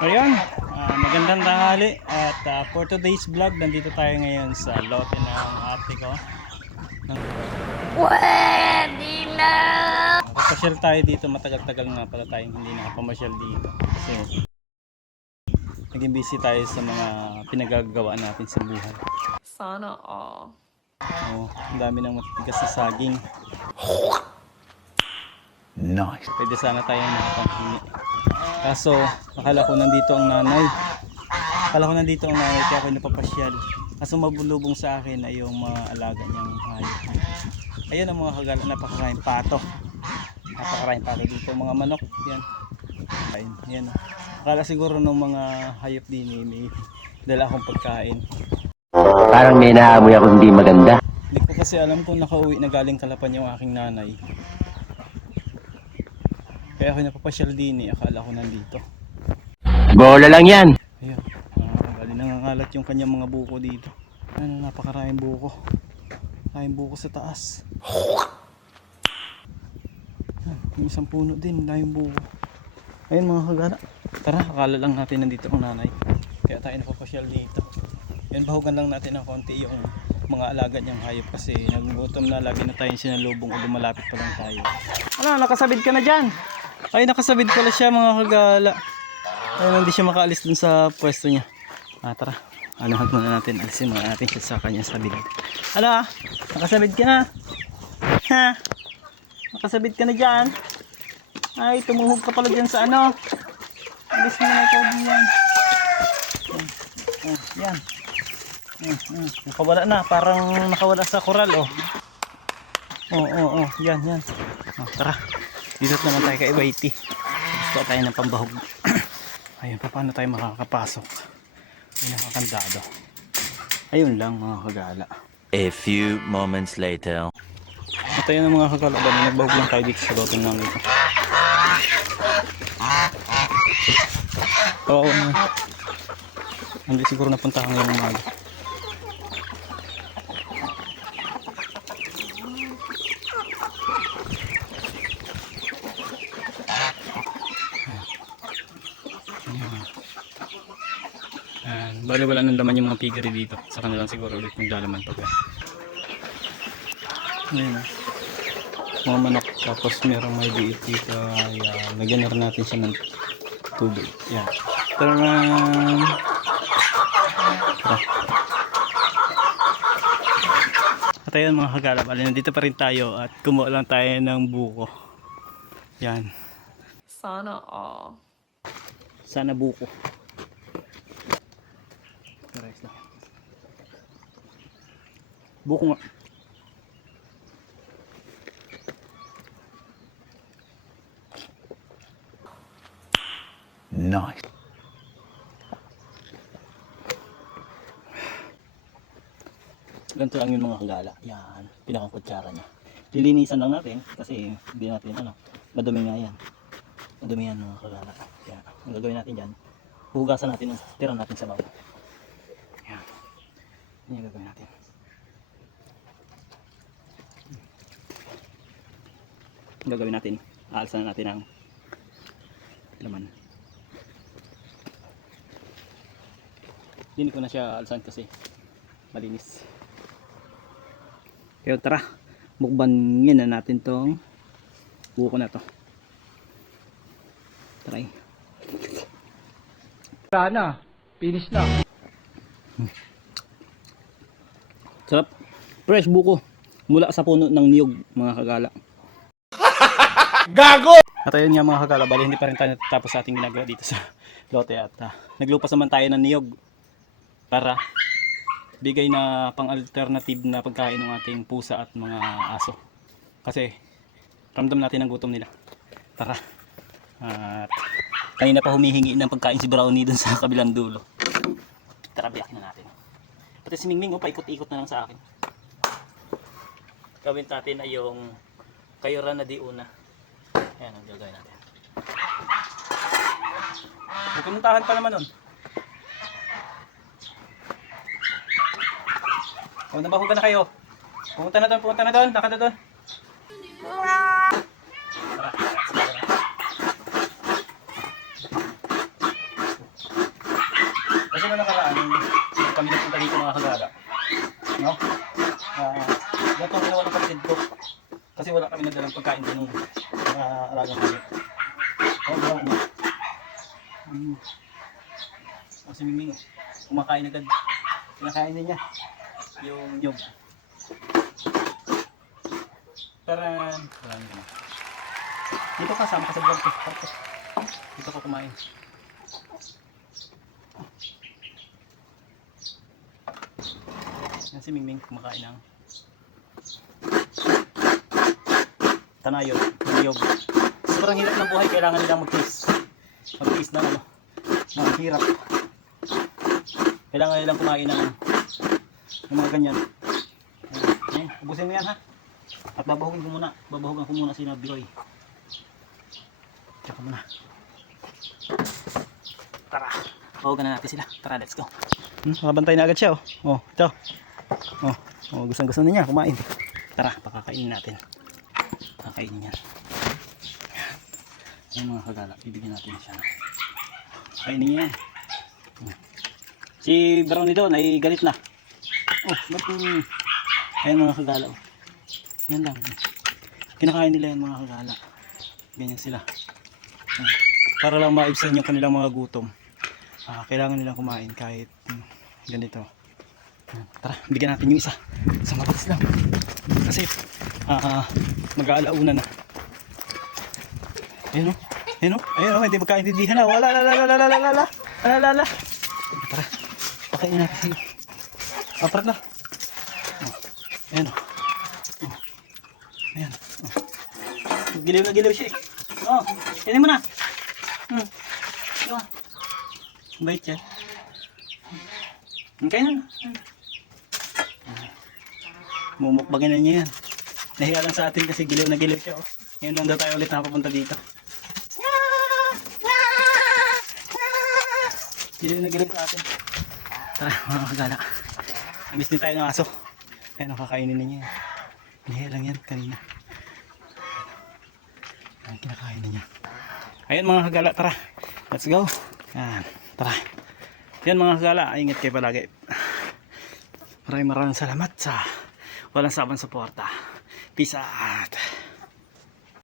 Ayun, magandang tanghali at for today's vlog, nandito tayo ngayon sa lote ng ate ko. Pwede na! Papasyal tayo dito, matagal-tagal nga pala tayong hindi nakapamasyal dito. Kasi naging busy tayo sa mga pinagagawa natin sa buhay. Sana all. Ang dami ng matitigas na saging. Nice. Pwede sana tayo makapanghingi. Kaso, akala ko nandito ang nanay. Kaya ako napapasyal. Kaso mabulubong sa akin ay yung mga alaga niyang hayop. Ayun ang mga kagala, napakakain pato. Napakakain pato dito, mga manok. Yan. Ayun, yan. Akala siguro ng mga hayop din may dala akong pagkain. Parang may naamoy ako hindi maganda. Hindi ko kasi alam kung nakauwi na galing Kalapan yung aking nanay. Kaya ako napapasyal din akala ko nandito. Bola lang yan. Ayun, galing nangangalat yung kanyang mga buko dito. Ano, napakaraming buko. Maraming buko sa taas. Yung isang puno din, maraming buko. Ayun mga kagana. Tara, akala lang natin nandito ang nanay. Kaya tayo napapasyal dito. Yan, bahugan lang natin ng konti yung mga alaga niyang hayop kasi nagugutom na, lagi na tayong sinalubong o lumalapit pa lang tayo. Ano, nakasabid ka na dyan? Ay, nakasabid pala siya mga kagala. Ayun, hindi siya makaalis dun sa pwesto niya. Tara, anuhan muna natin, alisin muna natin siya sa kanyang sabid. Ala, nakasabid ka na? Ha? Nakasabid ka na dyan? Ay, tumuhog ka pala dyan sa ano? Alis mo na ikaw diyan. Yan. Nakawala na, parang nakawala sa koral, oh. Yan. Tara, dito naman tayo kay Whitey. Gusto tayo ng pambahog. Ayun, paano tayo makakapasok? Ay, nakakandado. Ayun lang mga kagala. A few moments later. At ayun ang mga kagala, nagbahog lang tayo dito sa loteng namin ito. Oo na. Hindi siguro napunta ka ngayong umaga. Bali wala nang laman yung mga piggery dito. Sa kanilang siguro ulit maglalaman pag ayun, mga manok. Tapos merong may liit dito. Lagyan na rin natin siya ng tubig. Yan. Taran! At ayun mga kagala, bali nandito pa rin tayo at kumuha lang tayo ng buko. Yan. Sana all. Sana buko. Buko nga. Nice. Ganito lang yung mga kagala. Yan. Pinakakutsara niya. Lilinisan lang natin kasi hindi natin madumi nga yan. Madumi yan mga kagala. Yan. Ang gagawin natin dyan, hugasan natin ang tira natin sa bawah. Yan. Yan yung gagawin natin. Ang gagawin natin, aalsan natin ang laman. Hindi ko na siya aalsan kasi malinis. Kaya tara, mukbangin na natin tong buko na to. Try. Sana, finish na. Sarap. Fresh buko mula sa puno ng niyog mga kagala. Gago! At ayun nga mga kagala, bali hindi pa rin tayo natatapos sa ating ginagawa dito sa lote at naglupas naman tayo ng niyog para bigay na pang alternative na pagkain ng ating pusa at mga aso. Kasi ramdam natin ang gutom nila. Tara. At kanina pa humihingi ng pagkain si Brownie dun sa kabilang dulo. Tara, biyak na natin. Pati si Mingming, paikot-ikot na lang sa akin. Gawin natin ay yung kayura na di una. Ayan ang gagawin natin. May pumuntahan pa naman nun. Nabahugan na kayo. Pumunta na doon, lakad na doon. kami nagpunta dito mga kagala. No? Ganito ang ginawa ng kapatid ko. Kasi wala kami nagdalang pagkain din ng mga alagang kami. Ginawa niya. Si Miming, kumakain agad. Kinakain din niya yung nyog. Taran! Taran ka na. Dito ka, sama ka sa vlog ko. Dito ka kumain. Yan si Mingming kumakain ng tanayod, niyog. Sobrang hirap ng buhay, kailangan nilang mag-tiis. Mag-tiis ng ano, ng hirap. Kailangan nilang kumain ng mga ganyan. Ayan, ubusin mo yan ha. At babahugan ko muna si Biroy. Tsaka muna. Tara, bahugan na natin sila. Tara, let's go. Nakabantay na agad siya oh. Oh, ito. Oh, gusto na niya kumain. Tara, pakakainin natin. Kakainin yan. Ayan mga kagala, bibigyan natin siya. Kainin niya yan. Si Brownie doon ay galit na. Oh, ba't ayan mga kagala. Oh. Yan lang. Kinakain nila yan mga kagala. Ganyan sila. Para lang maibsan yung kanilang mga gutom. Kailangan nilang kumain kahit ganito. Tara, bigyan natin yung isa. Sa mabilis lang. Kasi mag-aalauna na. Ayun o. Ayun o. Ayun o. Hindi magkaintindihan na. Wala. Tara. Pakain natin sila. Aparat na. Ayun o. Ayan. Giliw na giliw siya eh. Kainin mo na. Bait siya. Kainin na. Mumukbagin na niya yan. Nahiya lang sa atin kasi giliw na giliw siya. Ngayon lang daw tayo ulit nakapunta dito. Giliw na giliw sa atin. Tara mga kagala. Namiss din tayo ng aso. Kaya nakakainin na niya yan. Nahiya lang yan kanina. Ayan, kinakain na niya. Ayan mga kagala, tara. Let's go. Ayan, tara. Yan mga kagala, ingat kayo palagi. Maraming salamat sa walang sabang suporta. Peace out.